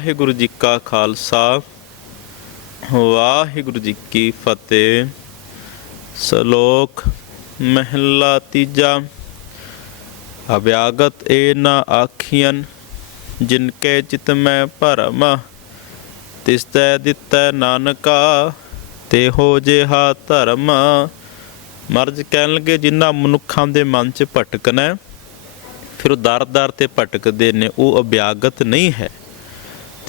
ਵਾਹਿਗੁਰੂ ਜੀ ਕਾ ਖਾਲਸਾ, ਵਾਹਿਗੁਰੂ ਜੀ ਕੀ ਫਤਿਹ। ਸ਼ਲੋਕ ਮਹਿਲਾ ਤੀਜਾ, ਅਭਿਆਗਤ ਏ ਨਾ ਆਖੀਆਂ ਜਿਨ ਕੇ ਚਿਤ ਮੈਂ ਭਰਮ ਤਿਸ ਤੈ ਦਿੱਤੈ ਨਾਨਕਾ, ਤੇ ਹੋ ਜਿਹਾ ਧਰਮ। ਮਰਜ ਕਹਿਣ ਲੱਗੇ ਜਿਨ੍ਹਾਂ ਮਨੁੱਖਾਂ ਦੇ ਮਨ 'ਚ ਭਟਕਣਾ, ਫਿਰ ਉਹ ਦਰ-ਦਰ ਤੇ ਭਟਕਦੇ ਨੇ, ਉਹ ਅਭਿਆਗਤ ਨਹੀਂ ਹੈ।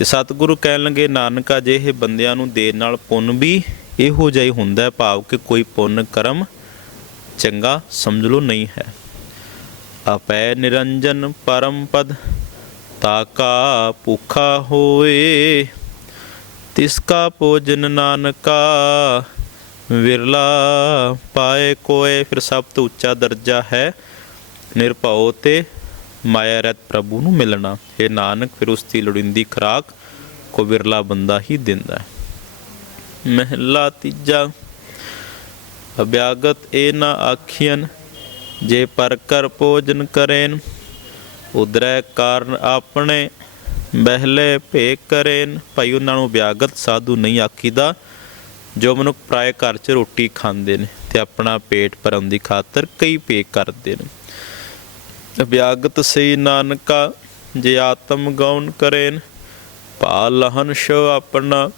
ਤੇ ਸਤਿਗੁਰੂ ਕਹਿਣ ਲੱਗੇ, ਨਾਨਕਾ ਜਿਹੇ ਬੰਦਿਆਂ ਨੂੰ ਦੇਣ ਨਾਲ ਪੁੰਨ ਵੀ ਇਹੋ ਜਿਹਾ ਹੀ ਹੁੰਦਾ ਹੈ, ਭਾਵ ਕਿ ਕੋਈ ਪੁੰਨ ਕਰਮ ਚੰਗਾ ਸਮਝ ਲਓ ਨਹੀਂ ਹੈ। ਆਪੈ ਨਿਰੰਜਨ ਪਰਮ ਪਦ ਤਾਕਾ ਭੁਖਾ ਹੋਏ, ਤਿਸ ਕਾ ਭੋਜਨ ਨਾਨਕਾ, ਵਿਰਲਾ ਪਾਏ ਕੋਏ, ਫਿਰ ਸਭ ਤੋਂ ਉੱਚਾ ਦਰਜਾ ਹੈ ਨਿਰਭਉ ਤੇ ਮਾਇਆ ਰਹਿਤ ਪ੍ਰਭੂ ਨੂੰ ਮਿਲਣਾ। ਇਹ ਨਾਨਕ, ਫਿਰ ਉਸ ਦੀ ਲੋੜੀਂਦੀ ਖੁਰਾਕ ਕੋ ਵਿਰਲਾ ਬੰਦਾ ਹੀ ਦਿੰਦਾ ਹੈ। ਮਹਿਲਾ ਤੀਜਾ, ਅਭਿਆਗਤ ਇਹ ਨਾ ਆਖੀਆਂ ਜੇ ਪਰ ਕਰ ਭੋਜਨ ਕਰੇਨ ਉਦਰੈ ਕਾਰਨ ਆਪਣੇ ਬਹਿਲੇ ਭੇਕ ਕਰੇਨ। ਭਾਈ, ਉਹਨਾਂ ਨੂੰ ਵਿਆਗਤ ਸਾਧੂ ਨਹੀਂ ਆਖੀਦਾ, ਜੋ ਮਨੁੱਖ ਪ੍ਰਾਏ ਘਰ 'ਚ ਰੋਟੀ ਖਾਂਦੇ ਨੇ ਤੇ ਆਪਣਾ ਪੇਟ ਭਰਨ ਦੀ ਖਾਤਰ ਕਈ ਭੇਕ ਕਰਦੇ ਨੇ। ਅਭਿਆਗਤ ਸਈ ਨਾਨਕਾ, ਜੇ ਆਤਮ ਗਉਨ ਕਰੇਨ ਭਾ ਲਹਨ ਸ਼ੋ ਆਪਣਾ,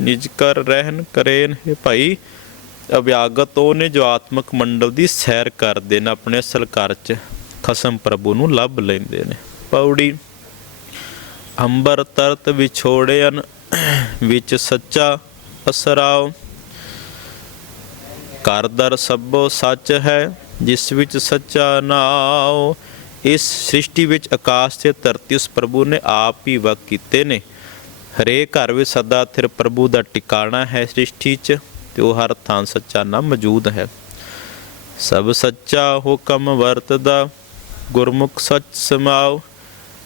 ਨਿਜ ਕਰ ਰਹਿਨ ਕਰੇਨ। ਹੈ ਭਾਈ ਅਭਿਆਗਤ ਉਹ ਨੇ ਜੋ ਆਤਮਕ ਮੰਡਲ ਦੀ ਸੈਰ ਕਰਦੇ ਨੇ ਆਪਣੇ ਅਸਲ ਘਰ 'ਚ, ਖਸਮ ਪ੍ਰਭੂ ਨੂੰ ਲੱਭ ਲੈਂਦੇ ਨੇ। ਪੌੜੀ, ਅੰਬਰ ਤਰਤ ਵਿਛੋੜਿਆਨ ਵਿੱਚ ਸੱਚਾ ਅਸਰਾਓ ਘਰ ਦਰ ਸਭੋ ਸੱਚ ਹੈ, ਜਿਸ ਵਿੱਚ ਸੱਚਾ ਨਾਉ। ਇਸ ਸ੍ਰਿਸ਼ਟੀ ਵਿੱਚ ਆਕਾਸ਼ ਤੇ ਧਰਤੀ ਉਸ ਪ੍ਰਭੂ ਨੇ ਆਪ ਹੀ ਵਕ ਕੀਤੇ ਨੇ। ਹਰੇਕ ਘਰ ਵਿੱਚ ਸਦਾ ਥਿਰ ਪ੍ਰਭੂ ਦਾ ਟਿਕਾਣਾ ਹੈ ਸ੍ਰਿਸ਼ਟੀ 'ਚ ਤੇ ਉਹ ਹਰ ਥਾਂ ਸੱਚਾ ਨਾਮ ਮੌਜੂਦ ਹੈ। ਸਭ ਸੱਚਾ ਹੁਕਮ ਵਰਤਦਾ, ਗੁਰਮੁਖ ਸੱਚ ਸਮਾਉ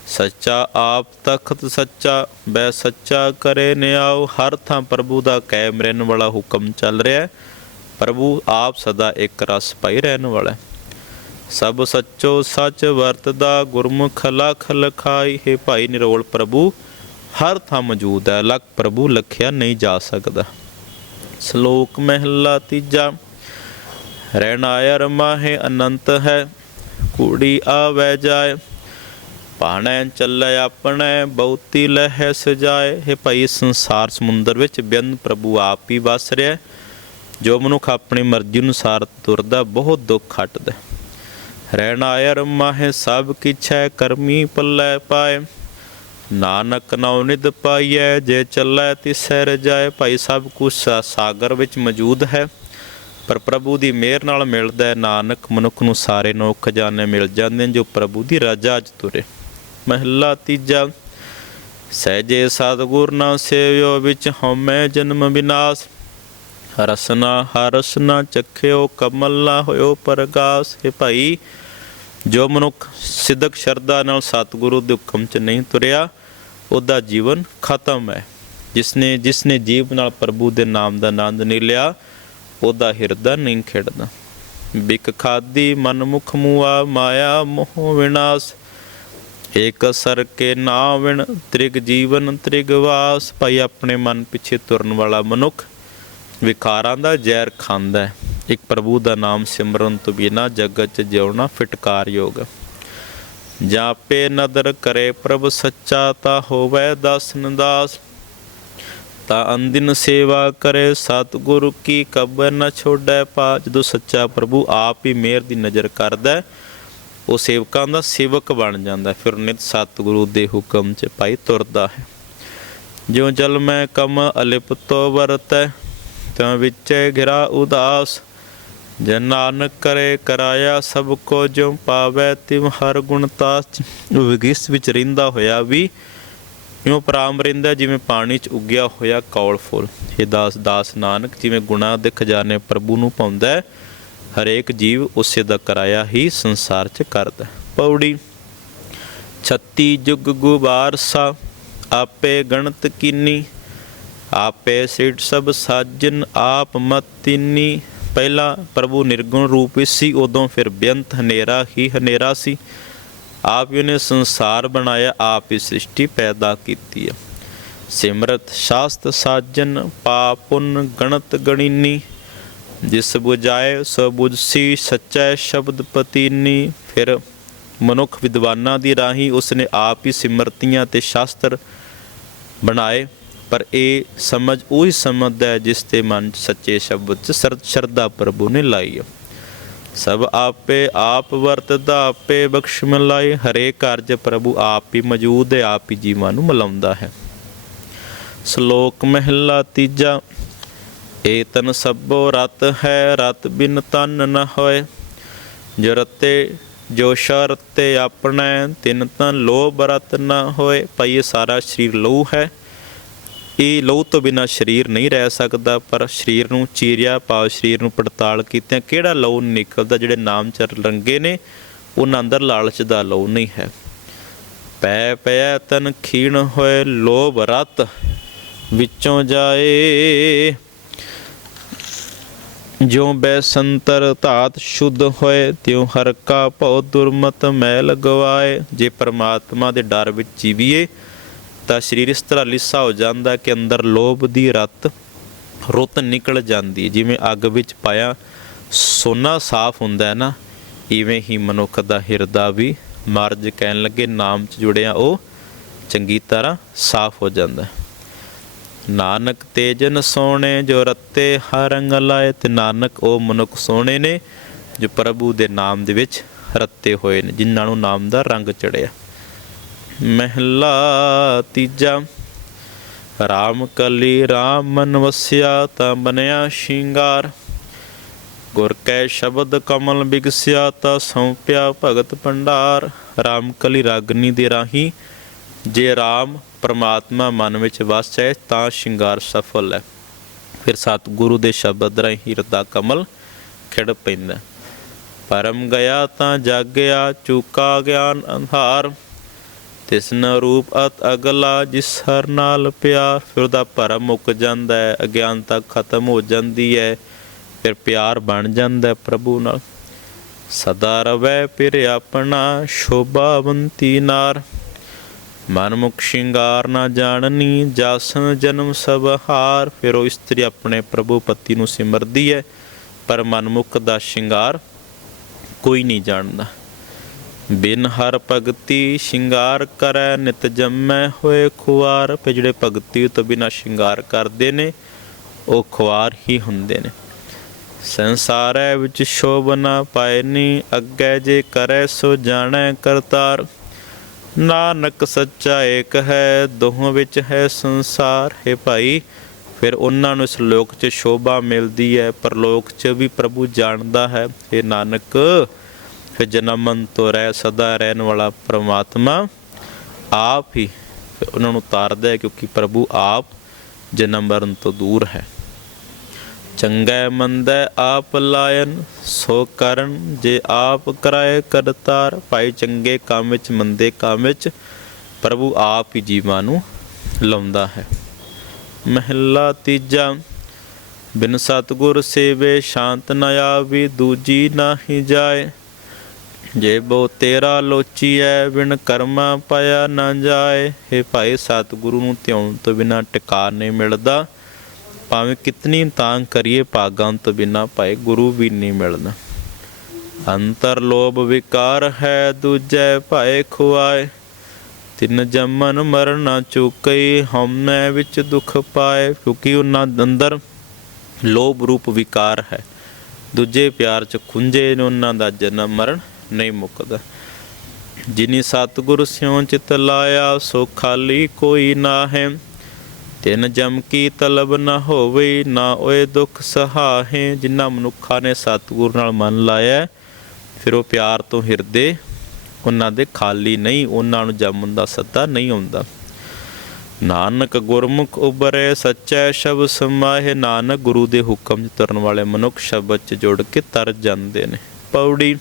ਸੱਚਾ ਆਪ ਤਖਤ ਸੱਚਾ, ਬੈ ਸੱਚਾ ਕਰੇ ਨਿਆਉ ਹਰ ਥਾਂ ਪ੍ਰਭੂ ਦਾ ਕਾਇਮ ਰਹਿਣ ਵਾਲਾ ਹੁਕਮ ਚੱਲ ਰਿਹਾ ਹੈ। ਪ੍ਰਭੂ ਆਪ ਸਦਾ ਇੱਕ ਰਸ ਪਾਈ ਰਹਿਣ ਵਾਲਾ ਹੈ। ਸਭ ਸੱਚੋ ਸੱਚ ਵਰਤਦਾ, ਗੁਰਮੁਖ ਲਖ ਲਖਾਈ। ਹੈ ਭਾਈ ਨਿਰੋਲ ਪ੍ਰਭੂ, ਹਰ ਥਾਂ ਮੌਜੂਦ ਹੈ, ਲਖ ਪ੍ਰਭੂ ਲਖਿਆ ਨਹੀਂ ਜਾ ਸਕਦਾ। ਸ਼ਲੋਕ ਮਹਿਲਾ ਤੀਜਾ ਰਹਿਣਾਇਰ ਹੈ, ਅਨੰਤ ਹੈ, ਕੂੜੀ ਆਵੈ ਜਾਏ। ਪਾਣੈ ਚੱਲੇ ਆਪਣੇ, ਬਹੁਤੀ ਲਹਿ ਸਜਾਏ ਹੈ ਭਾਈ ਸੰਸਾਰ ਸਮੁੰਦਰ ਵਿੱਚ ਬਿੰਦ ਪ੍ਰਭੂ ਆਪ ਹੀ ਵਸ ਰਿਹਾ ਜੋ ਮਨੁੱਖ ਆਪਣੀ ਮਰਜ਼ੀ ਅਨੁਸਾਰ ਤੁਰਦਾ, ਬਹੁਤ ਦੁੱਖ ਹਟਦਾ ਖੱਟਦਾ ਰਹਿਣਾਇਰ ਮਾਹੇ ਸਭ ਕਿਛੈ ਕਰਮੀ ਪੱਲੇ ਪਾਏ। ਨਾਨਕ ਨਉ ਨਿਦ ਪਾਈਐ, ਜੇ ਚੱਲੈ ਤਿਸੈ ਰਜਾਏ। ਭਾਈ ਸਭ ਕੁਛ ਸਾਗਰ ਵਿੱਚ ਮੌਜੂਦ ਹੈ। ਪਰ ਪ੍ਰਭੂ ਦੀ ਮਿਹਰ ਨਾਲ ਮਿਲਦਾ ਹੈ ਨਾਨਕ, ਮਨੁੱਖ ਨੂੰ ਸਾਰੇ ਨੌ ਖਜ਼ਾਨੇ ਮਿਲ ਜਾਂਦੇ ਨੇ, ਜੋ ਪ੍ਰਭੂ ਦੀ ਰਾਜਾ ਚ ਤੁਰੇ। ਮਹਿਲਾ ਤੀਜਾ, ਸਹਿਜੇ ਸਤਿਗੁਰ ਨਾ ਸੇਵਿਓ, ਵਿੱਚ ਹਉਮੈ ਜਨਮ ਵਿਨਾਸ਼। ਰਸਨਾ ਹਰਸਨਾ ਚੱਖਿਓ, ਕਮਲ ਨਾ ਹੋਇਓ ਪਰਗਾਸ। ਹੈ ਭਾਈ, ਜੋ ਮਨੁੱਖ ਸਿੱਧਕ ਸ਼ਰਧਾ ਨਾਲ ਸਤਿਗੁਰੂ ਦੇ ਹੁਕਮ 'ਚ ਨਹੀਂ ਤੁਰਿਆ, ਉਹਦਾ ਜੀਵਨ ਖਤਮ ਹੈ। ਜਿਸਨੇ ਜਿਸਨੇ ਜੀਵ ਨਾਲ ਪ੍ਰਭੂ ਦੇ ਨਾਮ ਦਾ ਆਨੰਦ ਨਹੀਂ ਲਿਆ, ਉਹਦਾ ਹਿਰਦਾ ਨਹੀਂ ਖਿੜਦਾ। ਬਿਕ ਖਾਦੀ ਮਨ ਮੁਖ ਮੂਆ, ਮਾਇਆ ਮੋਹ ਵਿਨਾਸ਼। ਏਕ ਸਰ ਕੇ ਨਾਵਣ ਤ੍ਰਿਗ ਜੀਵਨ ਤ੍ਰਿਗ ਵਾਸ। ਭਾਈ, ਆਪਣੇ ਮਨ ਪਿੱਛੇ ਤੁਰਨ ਵਾਲਾ ਮਨੁੱਖ ਵਿਕਾਰਾਂ ਦਾ ਜ਼ਹਿਰ ਖਾਂਦਾ ਹੈ। ਇੱਕ ਪ੍ਰਭੂ ਦਾ ਨਾਮ ਸਿਮਰਨ ਤੋਂ ਬਿਨਾ ਜਗਤ 'ਚ ਜਿਉਣਾ ਫਿਟਕਾਰਯੋਗ ਹੈ। ਜਾਪੇ ਨਦਰ ਕਰੇ ਪ੍ਰਭ, ਸੱਚਾ ਤਾ ਹੋਵੇ ਦਸਨ ਦਾਸ। ਤਾ ਅੰਦਿਨ ਸੇਵਾ ਕਰੇ ਸਤਿਗੁਰੂ, ਕੀ ਕਬਰ ਨਾ ਛੋੜੈ ਪਾ ਜਦੋਂ ਸੱਚਾ ਪ੍ਰਭੂ ਆਪ ਹੀ ਮਿਹਰ ਦੀ ਨਜ਼ਰ ਕਰਦਾ ਉਹ ਸੇਵਕਾਂ ਦਾ ਸੇਵਕ ਬਣ ਜਾਂਦਾ ਫਿਰ ਨਿਤ ਸਤਿਗੁਰੂ ਦੇ ਹੁਕਮ 'ਚ ਪਾਈ ਤੁਰਦਾ ਹੈ। ਜਿਉ ਜਲ ਮੈਂ ਕਮ ਅਲਿਪਤੋ ਵਰਤੈ ਤਾਂ ਵਿੱਚੇ ਘਿਰਾ ਉਦਾਸ। ਜਨ ਨਾਨਕ ਕਰੇ ਕਰਾਇਆ ਸਭ ਕੋ ਜੋ ਪਾਵੈ ਤਿਵ ਹਰ ਗੁਣ ਤਾਸ। ਵਿਗਿਸ ਵਿੱਚ ਰਹਿੰਦਾ ਹੋਇਆ ਵੀ ਇਉਂ ਪ੍ਰਾਮ ਰਹਿੰਦਾ ਜਿਵੇਂ ਪਾਣੀ 'ਚ ਉੱਗਿਆ ਹੋਇਆ ਕੌਲ ਫੁੱਲ। ਇਹ ਦਾਸ ਦਾਸ ਨਾਨਕ, ਜਿਵੇਂ ਗੁਣਾ ਦੇ ਖਜ਼ਾਨੇ ਪ੍ਰਭੂ ਨੂੰ ਪਾਉਂਦਾ ਹਰੇਕ ਜੀਵ ਉਸੇ ਦਾ ਕਰਾਇਆ ਹੀ ਸੰਸਾਰ 'ਚ ਕਰਦਾ ਪੌੜੀ 36 ਜੁਗ ਗੁਬਾਰਸਾ ਆਪੇ ਗਣਤ ਕੀਨੀ ਆਪੇ ਸਿਟ ਸਭ ਸਾਜਨ ਆਪ ਮਤਿਨੀ ਪਹਿਲਾ ਪ੍ਰਭੂ ਨਿਰਗੁਣ ਰੂਪ ਵਿੱਚ ਸੀ ਉਦੋਂ ਫਿਰ ਬੇਅੰਤ ਹਨੇਰਾ ਹੀ ਹਨੇਰਾ ਸੀ। ਆਪ ਹੀ ਨੇ ਸੰਸਾਰ ਬਣਾਇਆ, ਆਪ ਹੀ ਸ੍ਰਿਸ਼ਟੀ ਪੈਦਾ ਕੀਤੀ ਹੈ ਸਿਮਰਤ ਸ਼ਾਸਤ ਸਾਜਨ, ਪਾਪੁਨ ਗਣਤ ਗਣੀਨੀ। ਜਿਸ 부ਜਾਏ ਸੋ 부ਜਸੀ ਸੱਚੈ ਸ਼ਬਦ ਪਤੀਨੀ। ਫਿਰ ਮਨੁੱਖ ਵਿਦਵਾਨਾਂ ਦੀ ਰਾਹੀਂ ਉਸਨੇ ਆਪ ਹੀ ਸਿਮਰਤੀਆਂ ਤੇ ਸ਼ਾਸਤਰ ਬਣਾਏ। ਪਰ ਇਹ ਸਮਝ ਉਹੀ ਸਮਝਦਾ ਹੈ ਜਿਸ ਤੇ ਮਨ ਸੱਚੇ ਸ਼ਬਦ ਚ ਸ਼ਰਧਾ ਪ੍ਰਭੂ ਨੇ ਲਾਈ ਹੈ ਸਭ ਆਪੇ ਆਪ ਵਰਤਦਾ, ਆਪੇ ਬਖਸ਼ ਮਿਲਾਈ ਹਰੇ ਕਾਰਜ ਪ੍ਰਭੂ ਆਪ ਹੀ ਮੌਜੂਦ ਹੈ, ਆਪ ਹੀ ਜੀਵਾਂ ਨੂੰ ਮਿਲਾਉਂਦਾ ਹੈ। ਸ਼ਲੋਕ ਮਹਿਲਾ ਤੀਜਾ, ਏ ਤਨ ਸਭੋ ਰਤ ਹੈ, ਰਤ ਬਿਨ ਤਨ ਨ ਹੋਏ। ਜੋ ਰਤੇ, ਜੋ ਸ਼ਰਤੇ ਆਪਣੇ, ਤਿਨ ਤਨ ਲੋਭ ਰਤ ਨ ਹੋਏ। ਭਾਈ ਸਾਰਾ ਸਰੀਰ ਲਹੂ ਹੈ। ਇਹ ਲਹੂ ਤੋਂ ਬਿਨਾ ਸਰੀਰ ਨਹੀਂ ਰਹਿ ਸਕਦਾ, ਪਰ ਸਰੀਰ ਨੂੰ ਚੀਰਿਆ ਪਾ ਸਰੀਰ ਨੂੰ ਪੜਤਾਲ ਕੀਤਿਆਂ ਕਿਹੜਾ ਲਹੂ ਨਿਕਲਦਾ, ਜਿਹੜੇ ਨਾਮਚਰ ਰੰਗੇ ਨੇ, ਉਹਨਾਂ ਅੰਦਰ ਲਾਲਚ ਦਾ ਲਹੂ ਨਹੀਂ ਹੈ। ਪੈ ਪਿਆ ਤਨ ਖੀਣ ਹੋਏ ਲੋਭ ਰਤ ਵਿੱਚੋਂ ਜਾਏ। ਜਿਉ ਬੈ ਸੰਤਰ ਧਾਤ ਸ਼ੁੱਧ ਹੋਏ, ਤਿਉ ਹਰ ਕਾ ਭਉ ਦੁਰਮਤ ਮੈਲ ਗਵਾਏ। ਜੇ ਪਰਮਾਤਮਾ ਦੇ ਡਰ ਵਿੱਚ ਜੀਵੀਏ ਤਾਂ ਸਰੀਰ ਇਸ ਤਰ੍ਹਾਂ ਲਿੱਸਾ ਹੋ ਜਾਂਦਾ ਕਿ ਅੰਦਰ ਲੋਭ ਦੀ ਰਤ, ਰੁੱਤ ਨਿਕਲ ਜਾਂਦੀ ਜਿਵੇਂ ਅੱਗ ਵਿੱਚ ਪਾਇਆ ਸੋਨਾ ਸਾਫ਼ ਹੁੰਦਾ ਹੈ ਨਾ, ਇਵੇਂ ਹੀ ਮਨੁੱਖ ਦਾ ਹਿਰਦਾ ਵੀ ਮਰਜ ਕਹਿਣ ਲੱਗੇ ਨਾਮ ਚ ਜੁੜਿਆ ਉਹ ਚੰਗੀ ਤਰ੍ਹਾਂ ਸਾਫ਼ ਹੋ ਜਾਂਦਾ ਨਾਨਕ ਤੇਜਨ ਸੋਹਣੇ ਜੋ ਰੱਤੇ ਹਰ ਲਾਏ ਤੇ ਨਾਨਕ ਉਹ ਮਨੁੱਖ ਸੋਹਣੇ ਨੇ ਜੋ ਪ੍ਰਭੂ ਦੇ ਨਾਮ ਦੇ ਵਿੱਚ ਰੱਤੇ ਹੋਏ ਨੇ, ਜਿਨ੍ਹਾਂ ਨੂੰ ਨਾਮ ਦਾ ਰੰਗ ਚੜਿਆ ਮਹਿਲਾ ਤੀਜਾ। ਰਾਮ ਕਲੀ RAM ਮਨ ਵਸਿਆ ਤਾਂ ਬਨਿਆ ਸ਼ਿੰਗਾਰ। ਗੁਰ ਕੈ ਸ਼ਬਦ ਕਮਲ ਬਿਗਸਿਆ ਤਾਂ ਸੌਂਪਿਆ ਭਗਤ ਭੰਡਾਰ। ਰਾਮ ਕਲੀ ਰਾਗਨੀ ਦੇ ਰਾਹੀਂ ਜੇ RAM ਪਰਮਾਤਮਾ ਮਨ ਵਿੱਚ ਵਸ ਹੈ ਤਾਂ ਸ਼ਿੰਗਾਰ ਸਫਲ ਹੈ। ਫਿਰ ਸਤਿਗੁਰੂ ਦੇ ਸ਼ਬਦ ਰਾਹੀਂ ਹਿਰਦਾ ਕਮਲ ਖਿੜ ਪੈਂਦਾ। ਪਰਮ ਗਿਆ ਤਾਂ ਜਾਗਿਆ, ਚੁਕਾ ਗਿਆਨ ਅੰਧਾਰ। ਤਿਸਨ ਰੂਪ ਅਤ ਅਗਲਾ ਜਿਸ ਹਰ ਨਾਲ ਪਿਆਰ, ਫਿਰ ਉਹਦਾ ਭਰਮ ਮੁੱਕ ਜਾਂਦਾ ਹੈ, ਅਗਿਆਨਤਾ ਖਤਮ ਹੋ ਜਾਂਦੀ ਹੈ, ਫਿਰ ਪਿਆਰ ਬਣ ਜਾਂਦਾ ਹੈ ਪ੍ਰਭੂ ਨਾਲ। ਸਦਾ ਰਵੈ ਫਿਰ ਆਪਣਾ ਸ਼ੋਭਾਵੰਤੀ ਨਾਰ। ਮਨਮੁਖ ਸ਼ਿੰਗਾਰ ਨਾ ਜਾਣਨੀ, ਜਾਸਨ ਜਨਮ ਸਭ ਹਾਰ। ਫਿਰ ਉਹ ਇਸਤਰੀ ਆਪਣੇ ਪ੍ਰਭੂ ਪਤੀ ਨੂੰ ਸਿਮਰਦੀ ਹੈ, ਪਰ ਮਨਮੁਖ ਦਾ ਸ਼ਿੰਗਾਰ ਕੋਈ ਨਹੀਂ ਜਾਣਦਾ। ਬਿਨ ਹਰ ਭਗਤੀ ਸ਼ਿੰਗਾਰ ਕਰੈ, ਨਿਤ ਜੰਮੈ ਹੋਏ ਖੁਆਰ। ਪੇ ਜਿਹੜੇ ਭਗਤੀ ਤੋਂ ਬਿਨਾ ਸ਼ਿੰਗਾਰ ਕਰਦੇ ਨੇ, ਉਹ ਖੁਆਰ ਹੀ ਹੁੰਦੇ ਨੇ। ਸੰਸਾਰੈ ਵਿੱਚ ਸ਼ੋਭਨਾ ਪਾਇਨੀ ਅੱਗੇ ਜੇ ਕਰੈ ਸੋ ਜਾਣੈ ਕਰਤਾਰ। ਨਾਨਕ ਸੱਚਾ ਏਕ ਹੈ, ਦੋਹਾਂ ਵਿੱਚ ਹੈ ਸੰਸਾਰ। ਹੈ ਭਾਈ, ਫਿਰ ਉਹਨਾਂ ਨੂੰ ਇਸ ਲੋਕ 'ਚ ਸ਼ੋਭਾ ਮਿਲਦੀ ਹੈ, ਪਰਲੋਕ 'ਚ ਵੀ ਪ੍ਰਭੂ ਜਾਣਦਾ ਹੈ। ਇਹ ਨਾਨਕ ਫਿਰ ਜਨਮਨ ਤੋਂ ਰਹਿ, ਸਦਾ ਰਹਿਣ ਵਾਲਾ ਪ੍ਰਮਾਤਮਾ ਆਪ ਹੀ ਉਹਨਾਂ ਨੂੰ ਤਾਰਦਾ ਹੈ ਕਿਉਂਕਿ ਪ੍ਰਭੂ ਆਪ ਜਨਮ ਮਰਨ ਤੋਂ ਦੂਰ ਹੈ। ਚੰਗਾ ਮੰਦਾ ਆਪ ਲਾਇਨ ਸੋ ਕਰਨ, ਜੇ ਆਪ ਕਰਾਏ ਕਰਤਾਰ, ਭਾਈ ਚੰਗੇ ਕੰਮ ਵਿੱਚ, ਮੰਦੇ ਕੰਮ ਵਿੱਚ, ਪ੍ਰਭੂ ਆਪ ਹੀ ਜੀਵਾਂ ਨੂੰ ਲਾਉਂਦਾ ਹੈ। ਮਹਿਲਾ ਤੀਜਾ, ਬਿਨ ਸਤਗੁਰ ਸੇਵੇ, ਸ਼ਾਂਤ ਨ ਆਵੀ, ਦੂਜੀ ਨਾਹੀ ਜਾਏ। ਜੇ ਬੋ ਤੇਰਾ ਲੋਚੀ ਲੋਚੀਐ ਬਿਨ ਕਰਮਾ ਪਾਇਆ ਨਾ ਜਾਏ। हे ਭਾਈ, ਸਤਿਗੁਰੂ ਨੂੰ ਧਿਆਉਣ ਤੋਂ ਬਿਨਾ ਟਿਕਾ ਨਹੀਂ ਮਿਲਦਾ। ਭਾਵੇਂ ਕਿਤਨੀ ਤਾਂ ਕਰੀਏ, ਭਾਗਾਂ ਤੋਂ ਬਿਨਾ ਭਾਈ ਗੁਰੂ ਵੀ ਨਹੀਂ ਮਿਲਦਾ ਅੰਤਰ ਲੋਭ ਵਿਕਾਰ ਹੈ, ਦੂਜੈ ਭਾਏ ਖੁਆਏ। ਤਿੰਨ ਜੰਮਨ ਮਰਨ ਚੁਕਈ ਹਮਨੇ ਵਿੱਚ ਦੁੱਖ ਪਾਏ। ਕਿਉਂਕਿ ਉਹਨਾਂ ਅੰਦਰ ਲੋਭ ਰੂਪ ਵਿਕਾਰ ਹੈ। ਦੂਜੇ ਪਿਆਰ ਚ ਖੁੰਝੇ ਨੇ, ਉਹਨਾਂ ਦਾ ਜਨਮ ਮਰਨ ਨਹੀਂ ਮੁੱਕਦਾ। ਜਿਨੀ ਸਤਿਗੁਰ ਸਿਉ ਚਿਤ ਲਾਇਆ, ਸੋ ਖਾਲੀ ਕੋਈ ਨਾ ਹੈ ਤਿਨ ਜਮ ਕੀ ਤਲਬ ਨਾ ਹੋਵੇ, ਨਾ ਓਏ ਦੁੱਖ ਸਹਾਹੇ। ਜਿਨ੍ਹਾਂ ਮਨੁੱਖਾਂ ਨੇ ਸਤਿਗੁਰ ਨਾਲ ਮਨ ਲਾਇਆ, ਫਿਰ ਉਹ ਪਿਆਰ ਤੋਂ ਹਿਰਦੇ। ਉਹਨਾਂ ਦੇ ਖਾਲੀ ਨਹੀਂ, ਉਹਨਾਂ ਨੂੰ ਜੰਮਣ ਦਾ ਸੱਦਾ ਨਹੀਂ ਆਉਂਦਾ। ਨਾਨਕ ਗੁਰਮੁਖ ਉਬਰੇ ਸੱਚੈ ਸ਼ਬਦ ਸਮਾਹਿ। ਨਾਨਕ ਗੁਰੂ ਦੇ ਹੁਕਮ 'ਚ ਤੁਰਨ ਵਾਲੇ ਮਨੁੱਖ ਸ਼ਬਦ 'ਚ ਜੁੜ ਕੇ ਤਰ ਜਾਂਦੇ ਨੇ। ਪੌੜੀ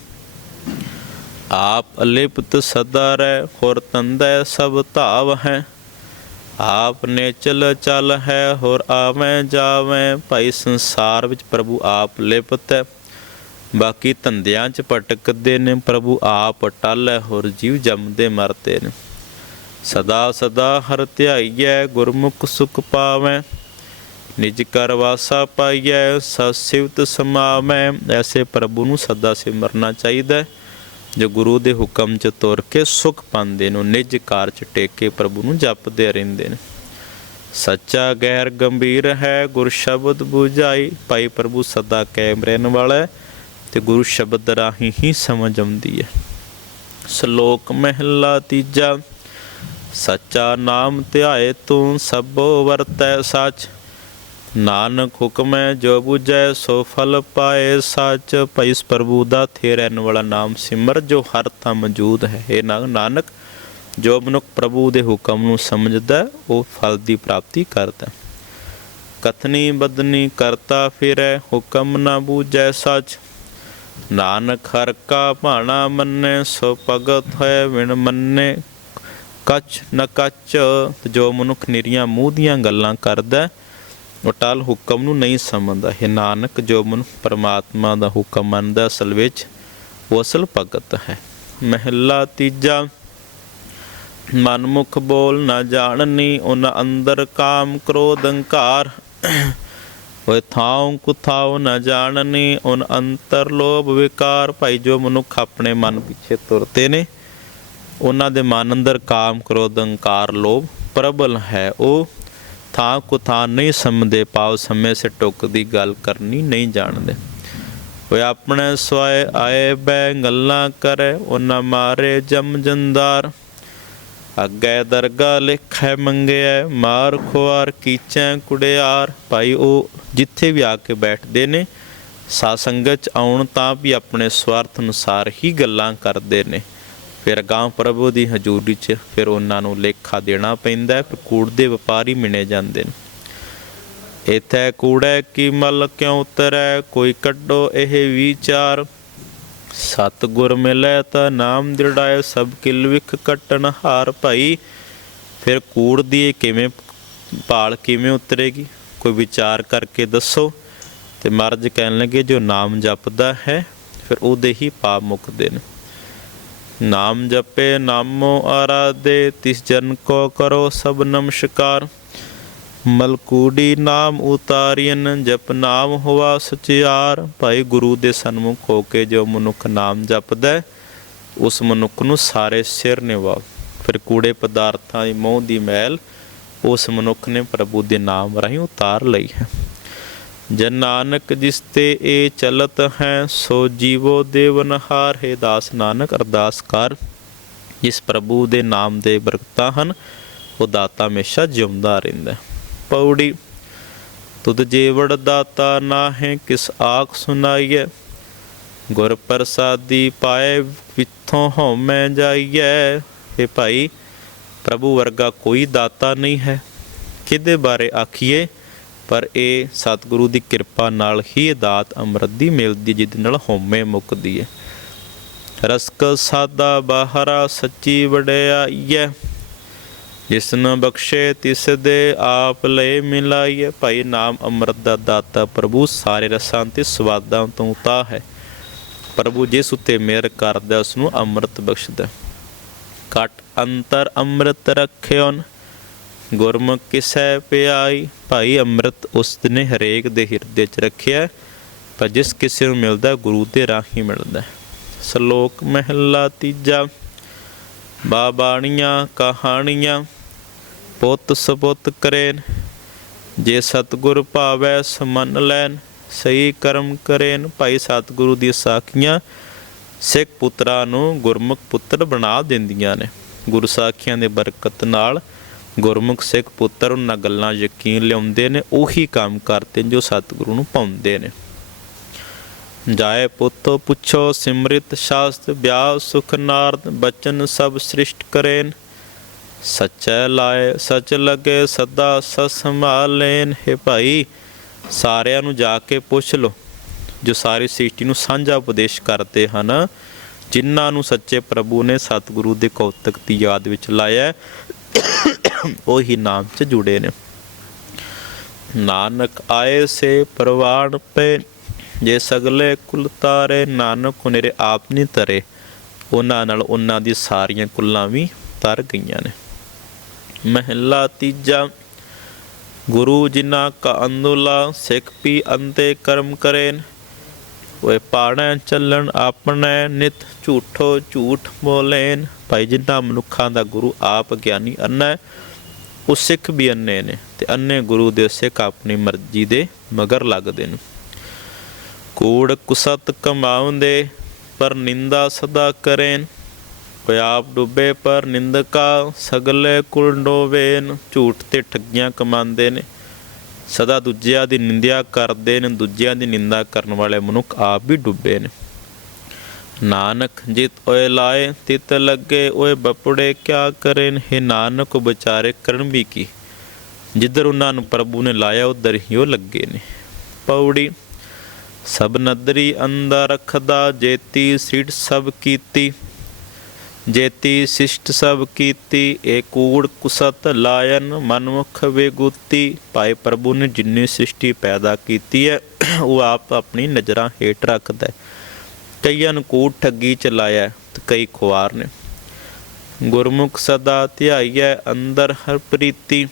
ਆਪ ਅਲਿਪਤ ਸਦਾ ਰਹਿ, ਹੋਰ ਤੰਦੈ ਸਭ ਧਾਵ ਹੈ। ਆਪ ਨੇ ਚਲ ਚਲ ਹੈ, ਹੋਰ ਆਵੇਂ ਜਾਵੇਂ। ਭਾਈ ਸੰਸਾਰ ਵਿੱਚ ਪ੍ਰਭੂ ਆਪ ਲਿਪਤ ਹੈ। ਬਾਕੀ ਧੰਦਿਆਂ 'ਚ ਭਟਕਦੇ ਨੇ, ਪ੍ਰਭੂ ਆਪ ਟਲ ਹੈ, ਹੋਰ ਜੀਵ ਜੰਮਦੇ ਮਰਦੇ ਨੇ। ਸਦਾ ਸਦਾ ਹਰ ਧਿਆਈਐ, ਗੁਰਮੁਖ ਸੁਖ ਪਾਵੈ। ਨਿਜ ਕਰ ਵਾਸਾ ਪਾਈਐ ਸਤ ਸਿਵਤ ਸਮਾਵੈ। ਐਸੇ ਪ੍ਰਭੂ ਨੂੰ ਸਦਾ ਸਿਮਰਨਾ ਚਾਹੀਦਾ ਹੈ, ਜੋ ਗੁਰੂ ਦੇ ਹੁਕਮ ਚ ਤੁਰ ਕੇ ਸੁਖ ਪਾਉਂਦੇ ਨੂੰ ਨਿਜ ਕਾਰ ਚ ਟੇਕ ਕੇ ਪ੍ਰਭੂ ਨੂੰ ਜਪਦੇ ਰਹਿੰਦੇ ਨੇ। ਸੱਚਾ ਗੈਰ ਗੰਭੀਰ ਹੈ ਗੁਰ ਸ਼ਬਦ 부ਝਾਈ ਭਾਈ ਪ੍ਰਭੂ ਸਦਾ ਕਾਇਮ ਰਹਿਣ ਵਾਲਾ ਹੈ ਤੇ ਗੁਰੂ ਸ਼ਬਦ ਰਾਹੀਂ ਹੀ ਸਮਝ ਆਉਂਦੀ ਹੈ। ਸ਼ਲੋਕ ਮਹਿਲਾ ਤੀਜਾ ਸੱਚਾ ਨਾਮ ਧਿਆਏ ਤੂੰ ਸਭੋ ਵਰਤੈ ਸੱਚ। ਨਾਨਕ ਹੁਕਮੈ ਜੋ 부ਜੈ ਸੋ ਫਲ ਪਾਏ ਸੱਚ। ਭਈ ਪ੍ਰਭੂ ਦਾ ਥੇ ਰਹਿਣ ਵਾਲਾ ਨਾਮ ਸਿਮਰ, ਜੋ ਹਰ ਥਾਂ ਮੌਜੂਦ ਹੈ। ਇਹ ਨਾਨਕ, ਜੋ ਮਨੁੱਖ ਪ੍ਰਭੂ ਦੇ ਹੁਕਮ ਨੂੰ ਸਮਝਦਾ, ਉਹ ਫਲ ਦੀ ਪ੍ਰਾਪਤੀ ਕਰਦਾ। ਕਥਨੀ ਬਦਨੀ ਕਰਤਾ ਫਿਰੈ, ਹੁਕਮ ਨਾ ਬੂਝੈ ਸੱਚ। ਨਾਨਕ ਹਰ ਕਾ ਭਾਣਾ ਮੰਨੇ, ਸੋ ਭਗਤ ਹੈ ਵਿਣ ਮੰਨੇ। ਕਚ ਨ ਕੱਚ ਜੋ ਮਨੁੱਖ ਨਿਰੀਆਂ ਮੂੰਹ ਦੀਆਂ ਗੱਲਾਂ ਕਰਦਾ ਹੈ, ਉਹ ਟਲ ਹੁਕਮ ਨੂੰ ਨਹੀਂ ਸਮਝਦਾ। ਹੈ ਨਾਨਕ ਜੋ ਮਨੁੱਖ ਪਰਮਾਤਮਾ ਦਾ ਹੁਕਮ ਮੰਨਦਾ ਅਸਲ ਵਿੱਚ ਉਹ ਅਸਲ ਭਗਤ ਹੈ। ਮਹਿਲਾ ਤੀਜਾ ਮਨਮੁਖ ਬੋਲ ਨਾ ਜਾਣਨੀ ਉਹਨਾਂ ਅੰਦਰ ਕਾਮ ਕ੍ਰੋਧ ਅਹੰਕਾਰ ਹੋਏ ਥਾਉ ਕੁਥਾਉ ਨਾ ਜਾਣਨੀ ਉਨ ਅੰਤਰ ਲੋਭ ਵਿਕਾਰ। ਭਾਈ ਜੋ ਮਨੁੱਖ ਆਪਣੇ ਮਨ ਪਿੱਛੇ ਤੁਰਦੇ ਨੇ ਉਹਨਾਂ ਦੇ ਮਨ ਅੰਦਰ ਕਾਮ ਕ੍ਰੋਧ ਅਹੰਕਾਰ ਲੋਭ ਪ੍ਰਬਲ ਹੈ। ਉਹ ਥਾਂ ਕੁਥਾਂ ਨਹੀਂ ਸਮਦੇ ਪਾਵ ਸਮੇਂ ਸੇ ਟੁੱਕ ਦੀ ਗੱਲ ਕਰਨੀ ਨਹੀਂ ਜਾਣਦੇ। ਓਏ ਆਪਣੇ ਸਵਾਏ ਆਏ ਬੈ ਗੱਲਾਂ ਕਰੇ, ਉਹਨਾਂ ਮਾਰੇ ਜਮ ਜੰਦਾਰ। ਅੱਗੇ ਦਰਗਾ ਲਿਖੈ ਮੰਗਿਆ ਮਾਰ ਖੁਆਰ ਕੀਚੈ ਕੁੜਿਆਰ। ਭਾਈ ਉਹ ਜਿੱਥੇ ਵੀ ਆ ਕੇ ਬੈਠਦੇ ਨੇ ਸਾ ਚ ਆਉਣ ਤਾਂ ਵੀ ਆਪਣੇ ਸਵਾਰਥ ਅਨੁਸਾਰ ਹੀ ਗੱਲਾਂ ਕਰਦੇ ਨੇ। ਫਿਰ ਗਾਂ ਪ੍ਰਭੂ ਦੀ ਹਜ਼ੂਰੀ 'ਚ ਫਿਰ ਉਹਨਾਂ ਨੂੰ ਲੇਖਾ ਦੇਣਾ ਪੈਂਦਾ ਹੈ ਫਿਰ ਕੂੜ ਦੇ ਵਪਾਰੀ ਮਿਣੇ ਜਾਂਦੇ ਨੇ। ਇਥੇ ਕੂੜੈ ਕੀ ਮਲ ਕਿਉ ਉਤਰੈ, ਕੋਈ ਕੱਢੋ ਇਹ ਵਿਚਾਰ। ਸਤ ਗੁਰ ਮਿਲੈ ਤਾਂ ਨਾਮ ਦਿੜਾਏ ਸਭ ਕਿਲ ਵਿਖ ਕਟਣ ਹਾਰ ਭਾਈ। ਫਿਰ ਕੂੜ ਦੀ ਕਿਵੇਂ ਪਾਲ ਕਿਵੇਂ ਉਤਰੇਗੀ? ਕੋਈ ਵਿਚਾਰ ਕਰਕੇ ਦੱਸੋ। ਤੇ ਮਰਜ ਕਹਿਣ ਲੱਗੇ, ਜੋ ਨਾਮ ਜਪਦਾ ਹੈ, ਫਿਰ ਉਹਦੇ ਹੀ ਪਾਪ ਮੁੱਕਦੇ ਨੇ। ਨਾਮ ਜਪੇ, ਨਾਮੋ ਆਰਾਧੇ, ਤਿਸ ਜਨ ਕੋ ਕਰੋ ਸਭ ਨਮਸਕਾਰ। ਮਲਕੂੜੀ ਨਾਮ ਉਤਾਰੀਨ ਜਪ ਨਾਮ ਹੋਵਾ ਸਚਿਆਰ। ਭਾਈ ਗੁਰੂ ਦੇ ਸਨਮੁਖ ਹੋ ਕੇ ਜੋ ਮਨੁੱਖ ਨਾਮ ਜਪਦਾ ਉਸ ਮਨੁੱਖ ਨੂੰ ਸਾਰੇ ਸਿਰ ਨਿਵਾ ਫਿਰ ਕੂੜੇ ਪਦਾਰਥਾਂ ਦੀ ਮੋਹ ਦੀ ਮੈਲ ਉਸ ਮਨੁੱਖ ਨੇ ਪ੍ਰਭੂ ਦੇ ਨਾਮ ਰਾਹੀਂ ਉਤਾਰ ਲਈ ਹੈ। ਜਨ ਨਾਨਕ ਜਿਸ ਤੇ ਇਹ ਚਲਤ ਹੈ, ਸੋ ਜੀਵੋ ਦੇਵਨਹਾਰ ਹੈ ਦਾਸ ਨਾਨਕ, ਅਰਦਾਸ ਕਰ। ਜਿਸ ਪ੍ਰਭੂ ਦੇ ਨਾਮ ਦੇ ਬਰਕਤਾਂ ਹਨ, ਉਹ ਦਾਤਾ ਹਮੇਸ਼ਾ ਜਿਉਂਦਾ ਰਹਿੰਦਾ ਪੌੜੀ, ਤੁਧ ਜੀਵੜ ਦਾਤਾ ਨਾਹੀਂ, ਕਿਸ ਆਖ ਸੁਨਾਈਐ। ਗੁਰ ਪ੍ਰਸਾਦੀ ਪਾਏ ਵਿਥੋਂ ਹਉਮੈ ਜਾਈਐ। ਇਹ ਭਾਈ, ਪ੍ਰਭੂ ਵਰਗਾ ਕੋਈ ਦਾਤਾ ਨਹੀਂ ਹੈ। ਕਿਹਦੇ ਬਾਰੇ ਆਖੀਏ? ਪਰ ਇਹ ਸਤਿਗੁਰੂ ਦੀ ਕਿਰਪਾ ਨਾਲ ਹੀ ਇਹ ਦਾਤ ਅੰਮ੍ਰਿਤ ਦੀ ਮਿਲਦੀ ਜਿਹਦੇ ਨਾਲ ਹਉਮੈ ਮੁੱਕਦੀ ਹੈ। ਰਸਕ ਸਾਦਾ ਬਾਹਰਾ ਸੱਚੀ ਵਡਿਆਈਐ, ਜਿਸ ਨੂੰ ਬਖਸ਼ੇ ਤਿਸ ਦੇ ਆਪ ਲੈ ਮਿਲਾਈਐ। ਭਾਈ ਨਾਮ ਅੰਮ੍ਰਿਤ ਦਾ ਦਾਤਾ ਪ੍ਰਭੂ, ਸਾਰੇ ਰਸਾਂ ਤੇ ਸਵਾਦਾਂ ਤੋਂ ਉਤਾ ਹੈ। ਪ੍ਰਭੂ ਜਿਸ ਉਤੇ ਮਿਹਰ ਕਰਦਾ ਉਸ ਨੂੰ ਅੰਮ੍ਰਿਤ ਬਖਸ਼ਦਾ। ਕਟ ਅੰਤਰ ਅੰਮ੍ਰਿਤ ਰਖਿਓਨ ਗੁਰਮੁਖ ਕਿਸੈ ਪਿਆਈ? ਭਾਈ ਅੰਮ੍ਰਿਤ ਉਸ ਨੇ ਹਰੇਕ ਦੇ ਹਿਰਦੇ 'ਚ ਰੱਖਿਆ ਪਰ ਜਿਸ ਕਿਸੇ ਨੂੰ ਮਿਲਦਾ ਗੁਰੂ ਦੇ ਰਾਹੀਂ ਮਿਲਦਾ ਸ਼ਲੋਕ ਮਹਿਲਾ ਤੀਜਾ, ਬਾਬਾਣੀਆਂ ਕਹਾਣੀਆਂ, ਪੁੱਤ ਸਪੁੱਤ ਕਰੇਨ, ਜੇ ਸਤਿਗੁਰ ਭਾਵੈ ਸਮਨ ਲੈਨ, ਸਹੀ ਕਰਮ ਕਰੇਨ। ਭਾਈ ਸਤਿਗੁਰੂ ਦੀ ਸਾਖੀਆਂ ਸਿੱਖ ਪੁੱਤਰਾਂ ਨੂੰ ਗੁਰਮੁਖ ਪੁੱਤਰ ਬਣਾ ਦਿੰਦੀਆਂ ਨੇ। ਗੁਰੂ ਸਾਖੀਆਂ ਦੇ ਬਰਕਤ ਨਾਲ ਗੁਰਮੁਖ ਸਿੱਖ ਪੁੱਤਰ ਉਹਨਾਂ ਗੱਲਾਂ ਯਕੀਨ ਲਿਆਉਂਦੇ ਨੇ, ਉਹੀ ਕੰਮ ਕਰਦੇ ਜੋ ਸਤਿਗੁਰੂ ਨੂੰ ਪਾਉਂਦੇ ਨੇ। ਜਾਏ ਪੁੱਤੋ ਪੁੱਛੋ, ਸਿਮਰਿਤ ਸ਼ਾਸਤ ਵਿਆਹ ਸੁਖ ਨਾਰਦ ਬਚਨ ਸਭ ਸ੍ਰਿਸ਼ਟ ਕਰੇਨ। ਸੱਚੈ ਲਾਏ ਸਚ ਲਗੇ ਸਦਾ ਸਤ ਸੰਭਾਲੇਨ। ਹੈ ਭਾਈ, ਸਾਰਿਆਂ ਨੂੰ ਜਾ ਕੇ ਪੁੱਛ ਲੋ ਜੋ ਸਾਰੀ ਸ੍ਰਿਸ਼ਟੀ ਨੂੰ ਸਾਂਝਾ ਉਪਦੇਸ਼ ਕਰਦੇ ਹਨ, ਜਿਨ੍ਹਾਂ ਨੂੰ ਸੱਚੇ ਪ੍ਰਭੂ ਨੇ ਸਤਿਗੁਰੂ ਦੇ ਕੌਤਕ ਦੀ ਯਾਦ ਵਿੱਚ ਲਾਇਆ ਉਹੀ ਨਾਮ 'ਚ ਜੁੜੇ ਨੇ। ਨਾਨਕ ਆਏ ਸੇ ਪ੍ਰਵਾਣ ਪੇ, ਜੇ ਸਗਲੇ ਕੁਲ ਤਾਰੇ, ਨਾਨਕ ਉਨਰੇ ਆਪ ਨਹੀਂ ਤਰੇ। ਉਹਨਾਂ ਨਾਲ ਉਹਨਾਂ ਦੀ ਸਾਰੀਆਂ ਕੁੱਲਾਂ ਵੀ ਤਰ ਗਈਆਂ ਨੇ। ਮਹਿਲਾ ਤੀਜਾ, ਗੁਰੂ ਜਿਨਾ ਕਾ ਅੰਦੁਲਾ, ਸਿੱਖ ਪੀ ਅੰਤੇ ਕਰਮ ਕਰੇਨ। ਓਏ ਪਾੜੈ ਚੱਲਣ ਆਪਣੇ ਨਿਤ ਝੂਠੋ ਝੂਠ ਬੋਲੇਨ। ਭਾਈ ਜਿਨ੍ਹਾਂ ਮਨੁੱਖਾਂ ਦਾ ਗੁਰੂ ਆਪ ਗਿਆਨੀ ਅੰਨਾ, ਉਹ ਸਿੱਖ ਵੀ ਅੰਨੇ ਨੇ ਤੇ ਅੰਨੇ ਗੁਰੂ ਦੇ ਸਿੱਖ ਆਪਣੀ ਮਰਜ਼ੀ ਦੇ ਮਗਰ ਲੱਗਦੇ ਨੇ। ਕੂੜ ਕੁਸਤ ਕਮਾਉਂਦੇ ਪਰ ਨਿੰਦਾ ਸਦਾ ਕਰੇਨ। ਕੋਈ ਆਪ ਡੁੱਬੇ ਪਰ ਨਿੰਦਕਾ ਸਗਲੇ ਕੁਲ ਡੋਵੇਨ। ਝੂਠ ਤੇ ਠੱਗੀਆਂ ਕਮਾਉਂਦੇ ਨੇ ਸਦਾ ਦੂਜਿਆਂ ਦੀ ਨਿੰਦਿਆ ਕਰਦੇ ਨੇ, ਦੂਜਿਆਂ ਦੀ ਨਿੰਦਾ ਕਰਨ ਵਾਲੇ ਮਨੁੱਖ ਆਪ ਵੀ ਡੁੱਬੇ ਨੇ। ਨਾਨਕ ਜਿਤ ਓਏ ਲਾਏ, ਤਿਤ ਲੱਗੇ, ਓਏ ਬਪੜੇ ਕਿਆ ਕਰਨ ਹੈ ਨਾਨਕ, ਵਿਚਾਰੇ ਕਰਨ ਵੀ ਕੀ? ਜਿੱਧਰ ਉਹਨਾਂ ਨੂੰ ਪ੍ਰਭੂ ਨੇ ਲਾਇਆ, ਉਧਰ ਹੀ ਉਹ ਲੱਗੇ ਨੇ। ਪੌੜੀ, ਸਭ ਨਦਰੀ ਅੰਦਰ ਰੱਖਦਾ, ਜੇਤੀ ਸਿੜ ਸਭ ਕੀਤੀ। ਜੇਤੀ ਸਿਸ਼ਟ ਸਭ ਕੀਤੀ, ਏ ਕੂੜ ਕੁਸਤ ਲਾਇਨ ਮਨਮੁਖ ਵੇਗੁਤੀ। ਭਾਈ ਪ੍ਰਭੂ ਨੇ ਜਿੰਨੀ ਸ੍ਰਿਸ਼ਟੀ ਪੈਦਾ ਕੀਤੀ ਹੈ, ਉਹ ਆਪ ਆਪਣੀ ਨਜ਼ਰਾਂ ਹੇਠ ਰੱਖਦਾ ਹੈ। ਕਈਆਂ ਨੂੰ ਕੂੜ ਠੱਗੀ ਚ ਲਾਇਆ ਤੇ ਕਈ ਖੁਆਰ ਨੇ। ਗੁਰਮੁਖ ਸਦਾ ਧਿਆਈਐ ਅੰਦਰ ਹਰ ਪ੍ਰੀਤੀ।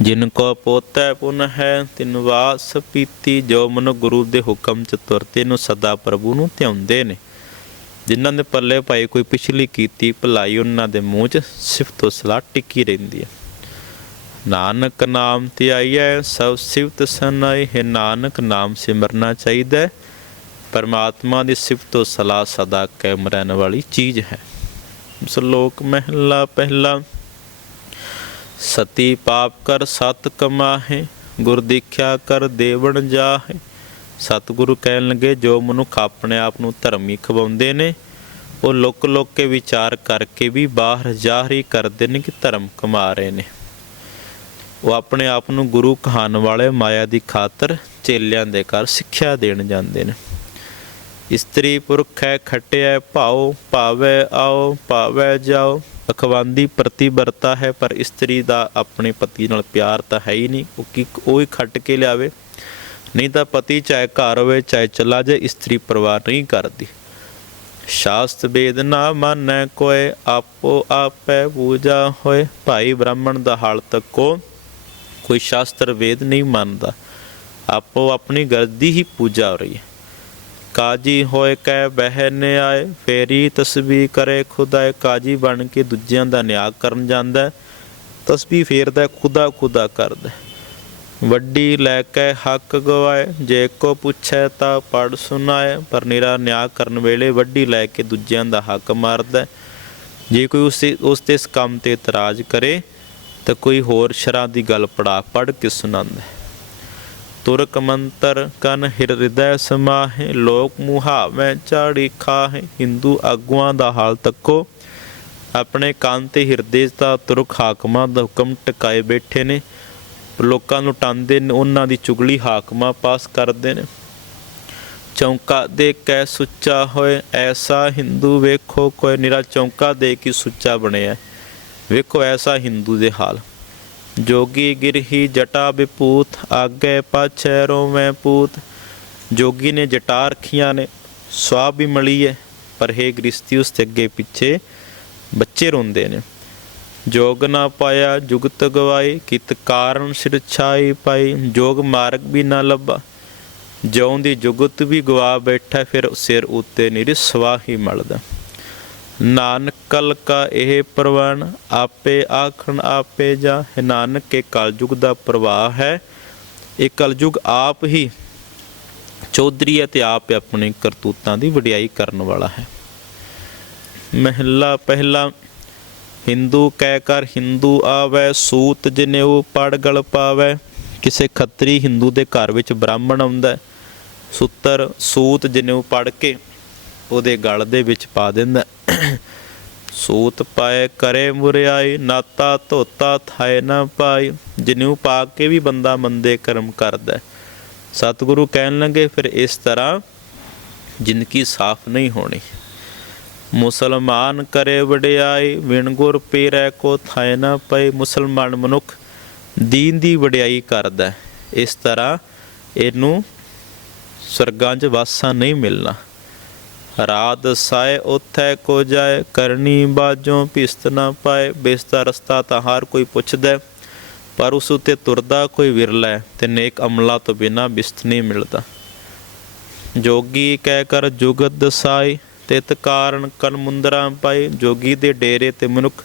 ਜਿਨ ਕੋ ਪੋਤੈ ਪੁਨ ਹੈ, ਤਿਨ ਵਾਸ ਪੀਤੀ। ਜੋ ਮਨ ਗੁਰੂ ਦੇ ਹੁਕਮ ਚ ਤੁਰਤੇ ਨੂੰ ਸਦਾ ਪ੍ਰਭੂ ਨੂੰ ਧਿਆਉਂਦੇ ਨੇ। ਜਿਨ੍ਹਾਂ ਦੇ ਪੱਲੇ ਭਾਈ ਕੋਈ ਪਿਛਲੀ ਕੀਤੀ ਭਲਾਈ, ਉਹਨਾਂ ਦੇ ਮੂੰਹ 'ਚ ਸਿਫਤੋ ਸਲਾਹ ਟਿੱਕੀ ਰਹਿੰਦੀ ਹੈ। ਨਾਨਕ ਨਾਮ ਤੇ ਆਈਐ ਸਭ ਸਿਫਤ ਸਨਾਈ ਹੈ ਨਾਨਕ, ਨਾਮ ਸਿਮਰਨਾ ਚਾਹੀਦਾ ਹੈ। ਪਰਮਾਤਮਾ ਦੀ ਸਿਫਤੋ ਸਲਾਹ ਸਦਾ ਕਾਇਮ ਰਹਿਣ ਵਾਲੀ ਚੀਜ਼ ਹੈ। ਸ਼ਲੋਕ ਮਹਿਲਾ ਪਹਿਲਾ ਸਤੀ ਪਾਪ ਕਰ ਸਤ ਕਮਾਹੇ, ਗੁਰ ਦੀਖਿਆ ਕਰ ਦੇਵਣ ਜਾਹੇ। ਸਤਿਗੁਰੂ ਕਹਿਣ ਲੱਗੇ, ਜੋ ਮਨੁੱਖ ਆਪਣੇ ਆਪ ਨੂੰ ਧਰਮੀ ਖਵਾਉਂਦੇ ਨੇ, ਉਹ ਲੁਕ ਲੁਕ ਕੇ ਵਿਚਾਰ ਕਰਕੇ ਵੀ ਬਾਹਰ ਜ਼ਾਹਰੀ ਕਰਦੇ ਨੇ ਕਿ ਧਰਮ ਕਮਾ ਰਹੇ ਨੇ। ਉਹ ਆਪਣੇ ਆਪ ਨੂੰ ਗੁਰੂ ਕਹਾਣ ਵਾਲੇ ਮਾਇਆ ਦੀ ਖਾਤਰ ਚੇਲਿਆਂ ਦੇ ਘਰ ਸਿੱਖਿਆ ਦੇਣ ਜਾਂਦੇ ਨੇ। ਇਸਤਰੀ ਪੁਰਖ ਹੈ ਖਟਿਆ ਭਾਉ ਭਾਵੇ, ਆਓ, ਭਾਵੇ, ਜਾਓ। ਅਖਵਾਂਦੀ ਪ੍ਰਤੀਬਰਤਾ ਹੈ, ਪਰ ਇਸਤਰੀ ਦਾ ਆਪਣੇ ਪਤੀ ਨਾਲ ਪਿਆਰ ਤਾਂ ਹੈ ਹੀ ਨਹੀਂ। ਉਹ ਕੀ ਉਹ ਹੀ ਖੱਟ ਕੇ ਲਿਆਵੇ। ਨਹੀਂ ਤਾਂ ਪਤੀ ਚਾਹੇ ਘਰ ਹੋਵੇ, ਚਾਹੇ ਚਲਾ ਜਾਏ, ਇਸਤਰੀ ਪਰਿਵਾਰ ਨਹੀਂ ਕਰਦੀ। ਸ਼ਾਸਤ ਵੇਦ ਮੰਨੈ ਕੋਏ ਆਪੋ ਆਪੈ ਪੂਜਾ ਹੋਏ ਭਾਈ ਬ੍ਰਾਹਮਣ ਦਾ ਹਾਲ ਤੱਕੋ ਕੋਈ ਸ਼ਾਸਤਰ ਵੇਦ ਨਹੀਂ ਮੰਨਦਾ। ਆਪੋ ਆਪਣੀ ਗਰਦੀ ਹੀ ਪੂਜਾ ਹੋ ਰਹੀ ਹੈ। ਕਾਜੀ ਹੋਏ ਕੈ ਬਹਿਨ ਆਏ, ਫੇਰੀ ਤਸਬੀਹ ਕਰੇ ਖੁਦਾਏ। ਕਾਜੀ ਬਣ ਕੇ ਦੂਜਿਆਂ ਦਾ ਨਿਆਂ ਕਰਨ ਜਾਂਦਾ ਹੈ। ਤਸਬੀਹ ਫੇਰਦਾ ਖੁਦਾ ਖੁਦਾ ਕਰਦਾ ਵੱਡੀ ਲੈ ਕੇ ਹੱਕ ਗਵਾਏ, ਜੇ ਕੋ ਪੁੱਛੈ ਤਾਂ ਪੜ ਸੁਨਾਏ ਪਰ ਨਿਰਾ ਨਿਆਂ ਕਰਨ ਵੇਲੇ ਵੱਡੀ ਲੈ ਕੇ ਦੂਜਿਆਂ ਦਾ ਹੱਕ ਮਾਰਦਾ ਜੇ ਕੋਈ ਉਸ ਉਸ ਤੇ ਇਸ ਕੰਮ ਤੇ ਇਤਰਾਜ਼ ਕਰੇ, ਤਾਂ ਕੋਈ ਹੋਰ ਸ਼ਰਾਂ ਦੀ ਗੱਲ ਪੜਾ ਪੜ ਕੇ ਸੁਣਾਉਂਦਾ ਤੁਰਕ ਮੰਤਰ, ਕਨ ਹਿਰਦੈ ਸਮਾਹੇ, ਲੋਕ ਮੁਹਾਵੇਂ ਚਾੜੀ ਖਾਹੇ, ਹਿੰਦੂ ਆਗੂਆਂ ਦਾ ਹਾਲ ਤੱਕੋ। ਆਪਣੇ ਕੰਨ ਤੇ ਹਿਰਦੇ ਦਾ ਤੁਰਕ ਹਾਕਮਾਂ ਦਾ ਹੁਕਮ ਟਿਕਾਏ ਬੈਠੇ ਨੇ ਲੋਕਾਂ ਨੂੰ ਟਾਂਦੇ ਨੇ, ਉਹਨਾਂ ਦੀ ਚੁਗਲੀ ਹਾਕਮਾਂ ਪਾਸ ਕਰਦੇ ਨੇ। ਚੌਂਕਾ ਦੇ ਕੈ ਸੁੱਚਾ ਹੋਏ, ਐਸਾ ਹਿੰਦੂ ਵੇਖੋ ਕੋਈ ਨਿਰਾ, ਚੌਂਕਾ ਦੇ ਕੇ ਸੁੱਚਾ ਬਣਿਆ। ਵੇਖੋ ਐਸਾ ਹਿੰਦੂ ਦੇ ਹਾਲ। ਜੋਗੀ ਗਿਰਹੀ ਜਟਾ ਵਿਪੂਤ, ਆਗੇ ਪਾਛੈ ਰੋਵੇਂ ਪੂਤ। ਜੋਗੀ ਨੇ ਜਟਾ ਰੱਖੀਆਂ ਨੇ ਸਵਾਬ ਵੀ ਮਲੀ ਹੈ ਪਰ ਹੇ ਗ੍ਰਿਸ਼ਤੀ ਉਸ ਦੇ ਅੱਗੇ ਪਿੱਛੇ ਬੱਚੇ ਰੋਂਦੇ ਨੇ। ਜੋਗ ਨਾ ਪਾਇਆ, ਜੁਗਤ ਗਵਾਈ ਕਿਤ ਕਾਰਨ ਸਿਰ ਛਾਈ ਪਾਈ ਜੋਗ ਮਾਰਗ ਵੀ ਨਾ ਲੱਭਾ। ਜਿਉਂ ਦੀ ਜੁਗਤ ਵੀ ਗਵਾ ਬੈਠਾ, ਫਿਰ ਸਿਰ ਉੱਤੇ ਨਿਰਸਵਾ ਹੀ ਮਲਦਾ। ਨਾਨਕ ਕਲ ਕਾ ਇਹ ਪ੍ਰਵਾਨ ਆਪੇ ਆਖਣ ਆਪੇ ਜਾ। ਹੈ ਨਾਨਕ ਕੇ ਕਲਯੁਗ ਦਾ ਪ੍ਰਵਾਹ ਹੈ। ਇਹ ਕਲਯੁਗ ਆਪ ਹੀ ਚੌਧਰੀ ਹੈ ਤੇ ਆਪ ਆਪਣੇ ਕਰਤੂਤਾਂ ਦੀ ਵਡਿਆਈ ਕਰਨ ਵਾਲਾ ਹੈ। ਮਹਿਲਾ ਪਹਿਲਾ ਹਿੰਦੂ ਕਹਿ ਕਰ ਹਿੰਦੂ ਆਵੈ ਸੂਤ ਜਨੇਊ ਪੜ ਗਲ ਪਾਵੈ। ਕਿਸੇ ਖੱਤਰੀ ਹਿੰਦੂ ਦੇ ਘਰ ਵਿੱਚ ਬ੍ਰਾਹਮਣ ਆਉਂਦਾ ਹੈ, ਸੂਤਰ ਸੂਤ ਜਨੇਊ ਪੜ ਕੇ ਉਹਦੇ ਗਲ ਦੇ ਵਿੱਚ ਪਾ ਦਿੰਦਾ ਸੂਤ ਪਾਏ ਕਰੇ ਮੁਰਿਆਈ ਨਾਤਾ ਧੋਤਾ ਥਾਏ ਨਾ ਪਾਈ। ਜਨੇਊ ਪਾ ਕੇ ਵੀ ਬੰਦਾ ਮੰਦੇ ਕਰਮ ਕਰਦਾ ਸਤਿਗੁਰੂ ਕਹਿਣ ਲੱਗੇ ਫਿਰ ਇਸ ਤਰ੍ਹਾਂ ਜ਼ਿੰਦਗੀ ਸਾਫ਼ ਨਹੀਂ ਹੋਣੀ। ਮੁਸਲਮਾਨ ਕਰੇ ਵਡਿਆਈ, ਵਿਣ ਗੁਰ ਪੀਰੈ ਕੋ ਥਾਇ ਨਾ ਪਏ ਮੁਸਲਮਾਨ ਮਨੁੱਖ ਦੀਨ ਦੀ ਵਡਿਆਈ ਕਰਦਾ ਇਸ ਤਰ੍ਹਾਂ ਇਹਨੂੰ ਸਰਗਾਂ 'ਚ ਵਾਸਾ ਨਹੀਂ ਮਿਲਣਾ। ਰਾਤ ਸਾਏ ਉਥੈ ਕੋ ਜਾਏ, ਕਰਨੀ ਬਾਜੋਂ ਭਿਸਤ ਨਾ ਪਾਏ, ਬੇਸਤਾ ਰਸਤਾ ਤਾਂ ਹਰ ਕੋਈ ਪੁੱਛਦਾ ਪਰ ਉਸ ਉਤੇ ਤੁਰਦਾ ਕੋਈ ਵਿਰਲਾ ਤੇ ਨੇਕ ਅਮਲਾ ਤੋਂ ਬਿਨਾ ਬਿਸਤ ਨਹੀਂ ਮਿਲਦਾ। ਜੋਗੀ ਕਹਿ ਕਰ ਜੁਗਤ ਦਸਾਈ ਤਿਤ ਕਾਰਨ ਕਨ ਮੁੰਦਰਾ ਪਾਈ ਜੋਗੀ ਦੇ ਡੇਰੇ ਤੇ ਮਨੁੱਖ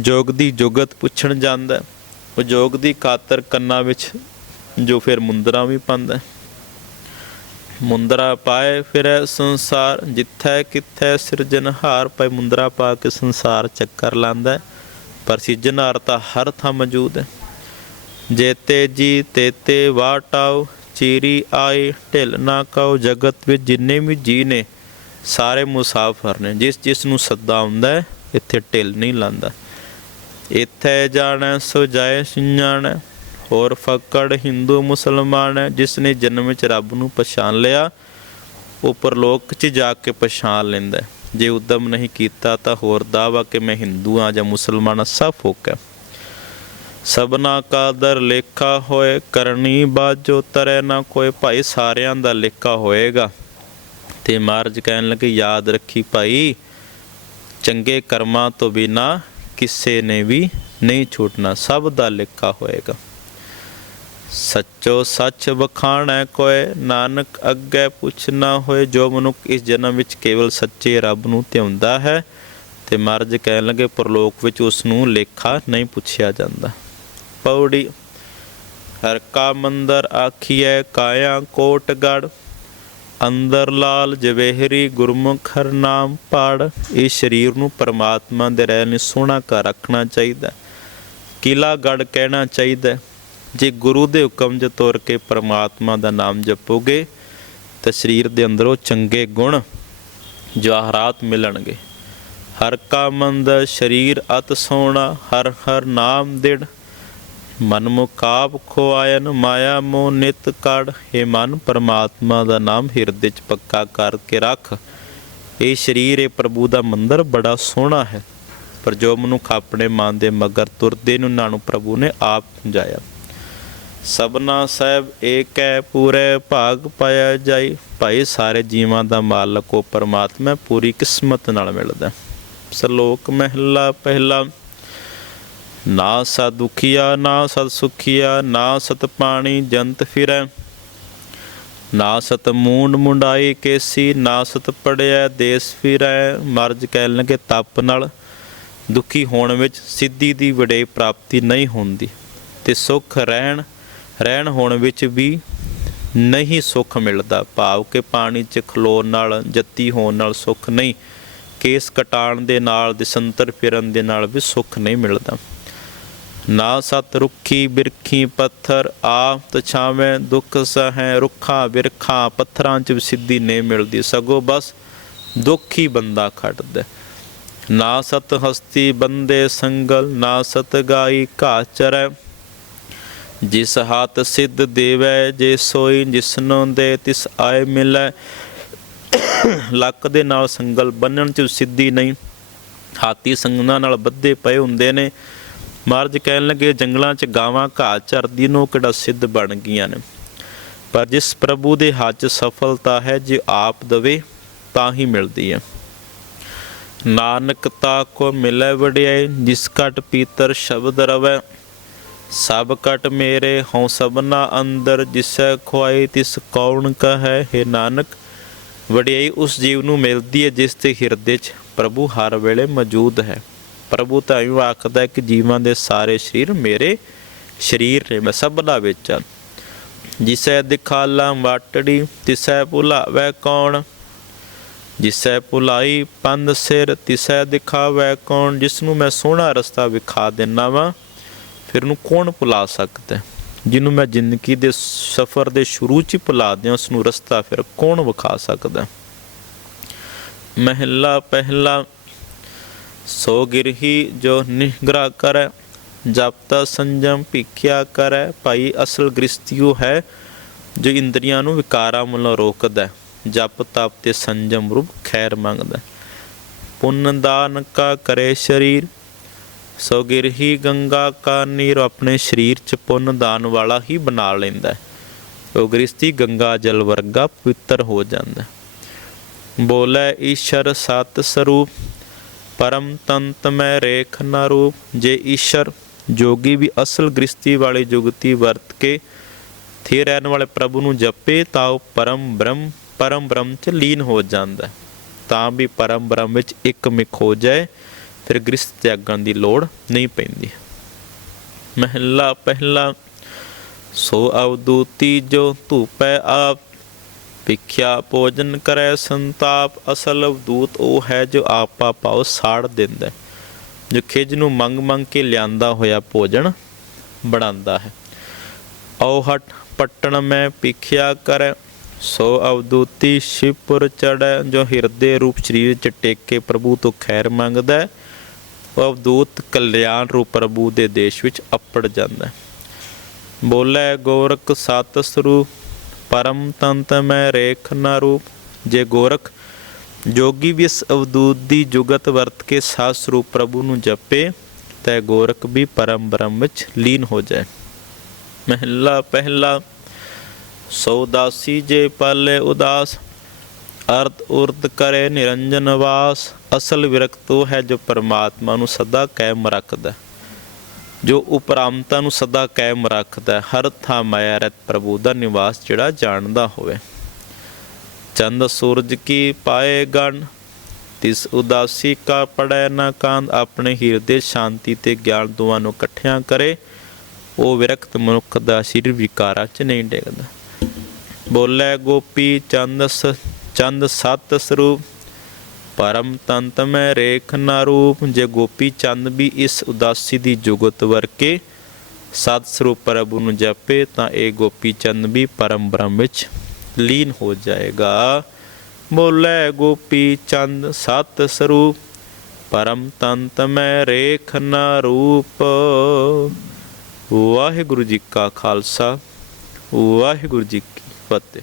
ਜੋਗ ਦੀ ਜੁਗਤ ਪੁੱਛਣ ਜਾਂਦਾ ਉਹ ਜੋਗ ਦੀ ਖਾਤਰ ਕੰਨਾਂ ਵਿੱਚ ਜੋ ਫਿਰ ਮੁੰਦਰਾ ਵੀ ਪਾਉਂਦਾ ਮੁੰਦਰਾ ਪਾਏ ਫਿਰ ਸੰਸਾਰ, ਜਿੱਥੈ ਕਿਥੈ ਸਿਰਜਨਹਾਰ ਪਏ। ਮੁੰਦਰਾ ਪਾ ਕੇ ਸੰਸਾਰ ਚੱਕਰ ਲਾਂਦਾ ਹੈ। ਪਰ ਸਿਰਜਨਹਾਰ ਤਾਂ ਹਰ ਥਾਂ ਮੌਜੂਦ ਹੈ। ਜੇਤੇ ਜੀ ਤੇਤੇ ਵਾਟਾਓ ਚੀਰੀ ਆਏ, ਢਿਲ ਨਾ ਕਉ ਜਗਤ ਵਿੱਚ ਜਿੰਨੇ ਵੀ ਜੀ ਨੇ ਸਾਰੇ ਮੁਸਾਫਰ ਨੇ, ਜਿਸ ਜਿਸ ਨੂੰ ਸੱਦਾ ਆਉਂਦਾ ਇੱਥੇ ਢਿੱਲ ਨਹੀਂ ਲਾਂਦਾ। ਇੱਥੇ ਜਾਣੈ, ਸੋ ਜਾਏ ਸਿഞ്ഞਾਣੈ ਹੋਰ ਫੱਕੜ ਹਿੰਦੂ ਮੁਸਲਮਾਨ ਜਿਸ ਨੇ ਜਨਮ ਵਿੱਚ ਰੱਬ ਨੂੰ ਪਛਾਣ ਲਿਆ ਉਹ ਪਰਲੋਕ 'ਚ ਜਾ ਕੇ ਪਛਾਣ ਲੈਂਦਾ ਜੇ ਉਦਮ ਨਹੀਂ ਕੀਤਾ ਤਾਂ ਹੋਰ ਦਾਵਾ ਕਿ ਮੈਂ ਹਿੰਦੂ ਆ ਜਾਂ ਮੁਸਲਮਾਨ ਸਭ ਫੋਕ ਹੈ। ਸਭਨਾ ਕਾ ਦਰ ਲੇਖਾ ਹੋਏ, ਕਰਨੀ ਬਾਜੋ ਤਰੇ ਨਾ ਕੋਈ, ਭਾਈ ਸਾਰਿਆਂ ਦਾ ਲੇਖਾ ਹੋਏਗਾ। ਤੇ ਮਹਾਰਾਜ ਕਹਿਣ ਲੱਗੇ, ਯਾਦ ਰੱਖੀ ਭਾਈ, ਚੰਗੇ ਕਰਮਾਂ ਤੋਂ ਬਿਨਾ ਕਿਸੇ ਨੇ ਵੀ ਨਹੀਂ ਛੂਟਣਾ, ਸਭ ਦਾ ਲੇਖਾ ਹੋਏਗਾ। ਸੱਚੋ ਸੱਚ ਵਖਾਣੈ ਕੋਏ ਨਾਨਕ ਅੱਗੇ ਪੁੱਛ ਨਾ ਹੋਏ, ਜੋ ਮਨੁੱਖ ਇਸ ਜਨਮ ਵਿੱਚ ਕੇਵਲ ਸੱਚੇ ਰੱਬ ਨੂੰ ਧਿਆਉਂਦਾ ਹੈ। ਤੇ ਮਹਾਰਾਜ ਕਹਿਣ ਲੱਗੇ, ਪਰਲੋਕ ਵਿੱਚ ਉਸ ਨੂੰ ਲੇਖਾ ਨਹੀਂ ਪੁੱਛਿਆ ਜਾਂਦਾ। ਪੌੜੀ ਹਰ ਕਾ ਮੰਦਰ ਆਖੀਐ, ਕਾਇਆ ਕੋਟ ਗੜ ਅੰਦਰ ਲਾਲ ਜਵੇਹਰੀ ਗੁਰਮੁਖ ਹਰ ਨਾਮ ਪਾੜ। ਇਹ ਸਰੀਰ ਨੂੰ ਪਰਮਾਤਮਾ ਦੇ ਰਹਿਣ ਲਈ ਸੋਹਣਾ ਕਰ ਰੱਖਣਾ ਚਾਹੀਦਾ ਕਿਲਾ ਗੜ ਕਹਿਣਾ ਚਾਹੀਦਾ ਜੇ ਗੁਰੂ ਦੇ ਹੁਕਮ 'ਚ ਤੁਰ ਕੇ ਪਰਮਾਤਮਾ ਦਾ ਨਾਮ ਜਪੋਗੇ, ਤਾਂ ਸਰੀਰ ਦੇ ਅੰਦਰੋਂ ਚੰਗੇ ਗੁਣ ਜਵਾਹਰਾਤ ਮਿਲਣਗੇ। ਹਰ ਕਾ ਮੰਦਰ ਸਰੀਰ ਅਤ ਸੋਹਣਾ, ਹਰ ਹਰ ਨਾਮ ਦਿੜ। ਮਨ ਮੁਕਾਬ ਖੋਆਇਨ, ਮਾਇਆ ਮੋਹ ਨਿਤ ਕੜ। ਇਹ ਮਨ, ਪਰਮਾਤਮਾ ਦਾ ਨਾਮ ਹਿਰਦੇ 'ਚ ਪੱਕਾ ਕਰਕੇ ਰੱਖ। ਇਹ ਸਰੀਰ, ਇਹ ਪ੍ਰਭੂ ਦਾ ਮੰਦਰ ਬੜਾ ਸੋਹਣਾ ਹੈ। ਪਰ ਜੋ ਮਨੁੱਖ ਆਪਣੇ ਮਨ ਦੇ ਮਗਰ ਤੁਰਦੇ ਨੂੰ ਨਾਨੂੰ ਪ੍ਰਭੂ ਨੇ ਆਪ ਜਾਇਆ ਸਭਨਾ ਸਾਹਿਬ ਏਕ ਹੈ ਪੂਰੇ ਭਾਗ ਪਾਇਆ ਜਾਈ ਭਾਈ, ਸਾਰੇ ਜੀਵਾਂ ਦਾ ਮਾਲਕ, ਉਹ ਪਰਮਾਤਮਾ ਪੂਰੀ ਕਿਸਮਤ ਨਾਲ ਮਿਲਦਾ। ਸ਼ਲੋਕ ਮਹਿਲਾ ਪਹਿਲਾ ਨਾ ਸਾ ਦੁਖੀਆ, ਨਾ ਸਤ ਸੁਖੀਆ, ਨਾ ਸਤ ਪਾਣੀ ਜੰਤ ਫਿਰੈ। ਨਾ ਸਤ ਮੂੰਡ ਮੁੰਡਾਈ ਕੇਸੀ, ਨਾ ਸਤ ਪੜਿਆ ਦੇਸ ਫਿਰੈ। ਮਰਜ ਕਹਿ ਲਗੇ ਤਪ ਨਾਲ। ਦੁਖੀ ਹੋਣ ਵਿੱਚ ਸਿੱਧੀ ਦੀ ਵਡੇ ਪ੍ਰਾਪਤੀ ਨਹੀਂ ਹੁੰਦੀ। ਤੇ ਸੁਖ ਰਹਿਣ ਰਹਿਣ ਹੋਣ ਵਿੱਚ ਵੀ ਨਹੀਂ ਸੁਖ ਮਿਲਦਾ। ਭਾਵ ਕਿ ਪਾਣੀ 'ਚ ਖਲੋਣ ਨਾਲ, ਜੱਤੀ ਹੋਣ ਨਾਲ ਸੁਖ ਨਹੀਂ। ਕੇਸ ਕਟਾਣ ਦੇ ਨਾਲ, ਦਿਸੰਤਰ ਫਿਰਨ ਦੇ ਨਾਲ ਵੀ ਸੁਖ ਨਹੀਂ ਮਿਲਦਾ। ਨਾ ਸਤ ਰੁੱਖੀ ਬਿਰਖੀ ਪੱਥਰ ਆਪ ਤਛਾਵੇਂ ਦੁੱਖ ਸਹੈ ਰੁੱਖਾ ਬਿਰਖਾ, ਪੱਥਰਾਂ 'ਚ ਸਿੱਧੀ ਨਹੀਂ ਮਿਲਦੀ, ਸਗੋਂ ਬਸ ਦੁੱਖ ਹੀ ਬੰਦਾ ਖੜਦਾ ਨਾ ਸਤ ਹਸਤੀ ਬੰਦੇ ਸੰਗਲ, ਨਾ ਸਤ ਗਾਈ ਘਾ ਚਰੈ। ਜਿਸ ਹੱਥ ਸਿੱਧ ਦੇਵੈ, ਜੇ ਸੋਈ ਜਿਸਨੋਂ ਦੇ ਤਿਸ ਆਏ ਮਿਲੈ। ਲੱਕ ਦੇ ਨਾਲ ਸੰਗਲ ਬੰਨਣ ਚ ਸਿੱਧੀ ਨਹੀਂ। ਹਾਥੀ ਸੰਗਨਾ ਨਾਲ ਬੱਧੇ ਪਏ ਹੁੰਦੇ ਨੇ। ਮਹਾਰਾਜ ਕਹਿਣ ਲੱਗੇ, ਜੰਗਲਾਂ 'ਚ ਗਾਵਾਂ ਘਾਹ ਚਰਦੀ ਨੂੰ ਕਿਹੜਾ ਸਿੱਧ ਬਣ ਗਈਆਂ ਨੇ। ਪਰ ਜਿਸ ਪ੍ਰਭੂ ਦੇ ਹੱਥ ਸਫਲਤਾ ਹੈ, ਜੇ ਆਪ ਦਵੇ, ਤਾਂ ਹੀ ਮਿਲਦੀ ਹੈ। ਨਾਨਕ ਤਾ ਕੋ ਮਿਲੈ ਵਡਿਆਈ ਜਿਸ ਕਟ ਪੀਤਰ ਸ਼ਬਦ ਰਵੈ, ਸਭ ਕਟ ਮੇਰੇ ਹਉ ਸਭਨਾ ਅੰਦਰ, ਜਿਸੈ ਖੁਆਈ ਤਿਸ ਕੌਣ ਕਹੈ, ਹੈ ਨਾਨਕ, ਵਡਿਆਈ ਉਸ ਜੀਵ ਨੂੰ ਮਿਲਦੀ ਹੈ, ਜਿਸ ਦੇ ਹਿਰਦੇ 'ਚ ਪ੍ਰਭੂ ਹਰ ਵੇਲੇ ਮੌਜੂਦ ਹੈ। ਪ੍ਰਭੂ ਤਾਂ ਇਹ ਆਖਦਾ ਕਿ ਜੀਵਾਂ ਦੇ ਸਾਰੇ ਸਰੀਰ ਮੇਰੇ ਸਰੀਰ ਨੇ, ਮੈਂ ਸਭਨਾ ਵਿੱਚ ਹਾਂ। ਜਿਸੈ ਦਿਖਾਲਾ ਵਾਟੜੀ, ਤਿਸੈ ਭੁਲਾਵੈ ਕੌਣ? ਜਿਸੈ ਭੁਲਾਈ ਪੰਧ ਸਿਰ, ਤਿਸੈ ਦਿਖਾਵੈ ਕੌਣ? ਜਿਸ ਨੂੰ ਮੈਂ ਸੋਹਣਾ ਰਸਤਾ ਵਿਖਾ ਦਿੰਨਾ ਵਾਂ, ਫਿਰ ਨੂੰ ਕੌਣ ਭੁਲਾ ਸਕਦਾ ਜਿਹਨੂੰ ਮੈਂ ਜ਼ਿੰਦਗੀ ਦੇ ਸਫ਼ਰ ਦੇ ਸ਼ੁਰੂ 'ਚ ਭੁਲਾ ਦਿਆਂ ਉਸ ਨੂੰ ਰਸਤਾ ਫਿਰ ਕੌਣ ਵਿਖਾ ਸਕਦਾ ਹੈ? ਮਹਿਲਾ ਪਹਿਲਾ ਸੋ ਗਿਰਹੀ ਜੋ ਨਿਹਗਰਾ ਕਰੈ ਜਪਤਾ ਸੰਜਮ ਭਿਖਿਆ ਕਰੈ, ਭਾਈ ਅਸਲ ਗ੍ਰਸਤੀਓ ਹੈ, ਜੋ ਇੰਦਰੀਆਂ ਨੂੰ ਵਿਕਾਰਾਂ ਵੱਲੋਂ ਰੋਕਦਾ ਜਪ ਤਪ ਤੇ ਸੰਜਮ ਰੂਪ ਖੈਰ ਮੰਗਦਾ ਪੁੰਨ ਦਾਨ ਕਾ ਕਰੇ ਸ਼ਰੀਰ, ਸੋ ਗਿਰਹੀ ਗੰਗਾ ਕਾ ਨੀਰ ਆਪਣੇ ਸਰੀਰ ਚ ਪੁੰਨ ਦਾਨ ਵਾਲਾ ਹੀ ਬਣਾ ਲੈਂਦਾ ਹੈ। ਉਹ ਗ੍ਰਸਤੀ ਗੰਗਾ ਜਲ ਵਰਗਾ ਪਵਿੱਤਰ ਹੋ ਜਾਂਦਾ ਹੈ। ਬੋਲੇ ਈਸ਼ਰ ਸਤ ਸਰੂਪ ਪਰਮ ਤੰਤ ਮੈਂ ਰੇਖ ਨਾ ਰੂਪ, ਜੇ ਈਸ਼ਰ ਜੋਗੀ ਵੀ ਅਸਲ ਗ੍ਰਸਤੀ ਵਾਲੀ ਜੁਗਤੀ ਵਰਤ ਕੇ ਸਥਿਰ ਰਹਿਣ ਵਾਲੇ ਪ੍ਰਭੂ ਨੂੰ ਜਪੇ, ਤਾਂ ਉਹ ਪਰਮ ਬ੍ਰਹਮ ਪਰਮ ਬ੍ਰਹਮ ਚ ਲੀਨ ਹੋ ਜਾਂਦਾ ਤਾਂ ਵੀ ਪਰਮ ਬ੍ਰਹਮ ਵਿੱਚ ਇੱਕ ਮਿਕ ਹੋ ਜਾਏ, ਫਿਰ ਗ੍ਰਸਤ ਤਿਆਗਣ ਦੀ ਲੋੜ ਨਹੀਂ ਪੈਂਦੀ। ਮਹਿਲਾ ਪਹਿਲਾ, ਸੋ ਅਵਦੂਤੀ ਜੋ ਧੂਪੈ ਆਪ ਭਿਖਿਆ ਭੋਜਨ ਕਰੈ ਸੰਤਾਪ, ਅਸਲ ਅਵਦੂਤ ਉਹ ਹੈ ਜੋ ਆਪਾ ਪਾਉ ਸਾੜ ਦਿੰਦਾ ਜੋ ਖਿਜ ਨੂੰ ਮੰਗ ਮੰਗ ਕੇ ਲਿਆਂਦਾ ਹੋਇਆ ਭੋਜਨ ਬਣਾਉਂਦਾ ਹੈ। ਔ ਪਟਣ ਮੈਂ ਭਿਖਿਆ ਕਰੈ, ਸੋ ਅਵਦੂਤੀ ਸ਼ਿਵਪੁਰ ਚੜੈ ਜੋ ਹਿਰਦੇ ਰੂਪ ਸਰੀਰ ਚ ਟੇਕ ਕੇ ਪ੍ਰਭੂ ਤੋਂ ਖੈਰ ਮੰਗਦਾ ਉਹ ਅਵਦੂਤ ਕਲਿਆਣ ਰੂਪ ਪ੍ਰਭੂ ਦੇ ਦੇਸ਼ ਵਿੱਚ ਅਪੜ ਜਾਂਦਾ ਹੈ। ਬੋਲੇ ਗੋਰਖ ਸਤ ਸਰੂਪ ਪਰਮ ਤੰਤ ਮੈਂ ਰੇਖ ਨਾ ਰੂਪ, ਜੇ ਗੋਰਖ ਜੋਗੀ ਵੀ ਇਸ ਅਵਦੂਤ ਦੀ ਜੁਗਤ ਵਰਤ ਕੇ ਸਾਤ ਰੂਪ ਪ੍ਰਭੂ ਨੂੰ ਜਪੇ, ਤੈ ਗੋਰਖ ਵੀ ਪਰਮ ਬ੍ਰਹਮ ਵਿੱਚ ਲੀਨ ਹੋ ਜਾਏ। ਮਹਿਲਾ ਪਹਿਲਾ ਸੌਦਾਸੀ ਜੇ ਪਾਲੇ ਉਦਾਸ, ਅਰਧ ਉਰਦ ਕਰੇ ਨਿਰੰਜਨ ਵਾਸ, ਅਸਲ ਵਿਰਕਤ ਹੈ ਜੋ ਪਰਮਾਤਮਾ ਨੂੰ ਸਦਾ ਕਾਇਮ ਰੱਖਦਾ। ਜੋ ਉਪਰਾਮਤਾ ਨੂੰ ਸਦਾ ਕਾਇਮ ਰੱਖਦਾ ਹੈ, ਹਰ ਥਾਂ ਮਾਇਆ ਰਹਿਤ ਪ੍ਰਭੂ ਦਾ ਨਿਵਾਸ ਜਿਹੜਾ ਜਾਣਦਾ ਹੋਵੇ। ਚੰਦ ਸੂਰਜ ਕੀ ਪਾਏ ਗਣ ਤਿਸ ਉਦਾਸੀ ਕਾ ਪੜੈ ਨਾ ਕਾਂਦ ਆਪਣੇ ਹਿਰਦੇ ਸ਼ਾਂਤੀ ਤੇ ਗਿਆਨ ਦੋਵਾਂ ਨੂੰ ਇਕੱਠਿਆਂ ਕਰੇ ਉਹ ਵਿਰਕਤ ਮਨੁੱਖ ਦਾ ਸਰੀਰ ਵਿਕਾਰਾਂ 'ਚ ਨਹੀਂ ਡਿੱਗਦਾ। ਬੋਲੇ ਗੋਪੀ ਚੰਦ ਸ- ਚੰਦ ਸਤ ਸਰੂਪ ਪਰਮ ਤੰਤ ਮੈਂ ਰੇਖ ਨਾ ਰੂਪ, ਜੇ ਗੋਪੀ ਚੰਦ ਵੀ ਇਸ ਉਦਾਸੀ ਦੀ ਜੁਗਤ ਵਰਕੇ, ਸਤ ਸਰੂਪ ਪ੍ਰਭੂ ਨੂੰ ਜਪੇ, ਤਾਂ ਇਹ ਗੋਪੀ ਚੰਦ ਵੀ ਪਰਮ ਬ੍ਰਹਮ ਵਿੱਚ ਲੀਨ ਹੋ ਜਾਏਗਾ। ਬੋਲੇ ਗੋਪੀ ਚੰਦ, ਸਤ ਸਰੂਪ, ਪਰਮ ਤੰਤ ਮੈਂ ਰੇਖ ਨਾ ਰੂਪ। ਵਾਹਿਗੁਰੂ ਜੀ ਕਾ ਖਾਲਸਾ, ਵਾਹਿਗੁਰੂ ਜੀ ਕੀ ਫਤਿਹ।